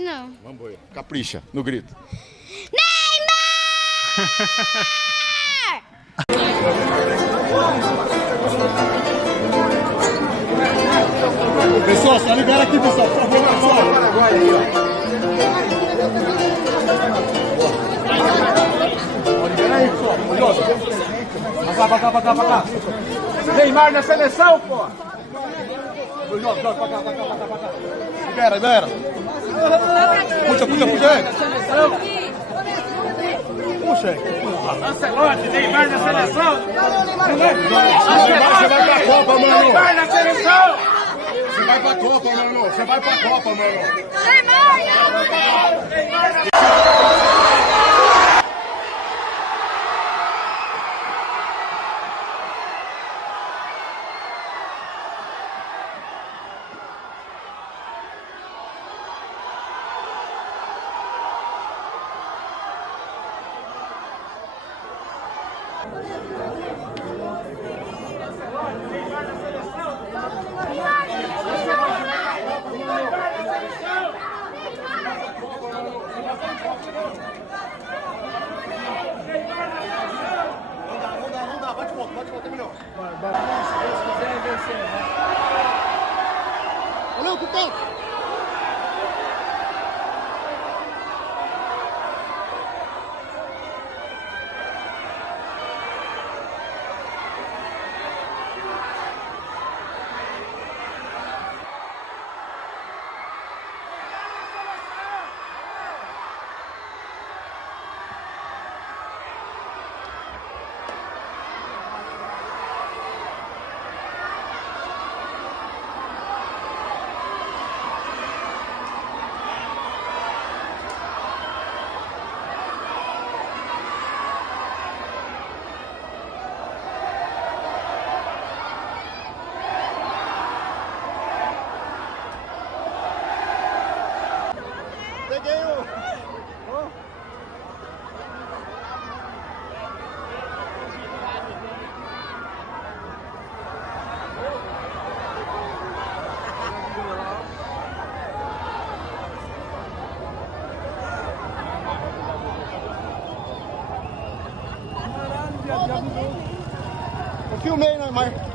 Não. Vamos, capricha no grito. Pessoal, só libera aqui, pessoal. Por favor, pessoal. Libera aí, pessoal. Pra cá. Neymar na seleção, pô. Joga, pra cá. Libera. Puxa aí. Puxa aí. Ancelotti, Neymar na seleção. Você vai pra Copa, mano. Neymar na seleção. Você vai pra Copa, mano. Neymar! Não dá, bate volta, é melhor. Se Deus quiser vencer, né? Valeu, Cupão! Peguei o... Eu filmei, né, mas...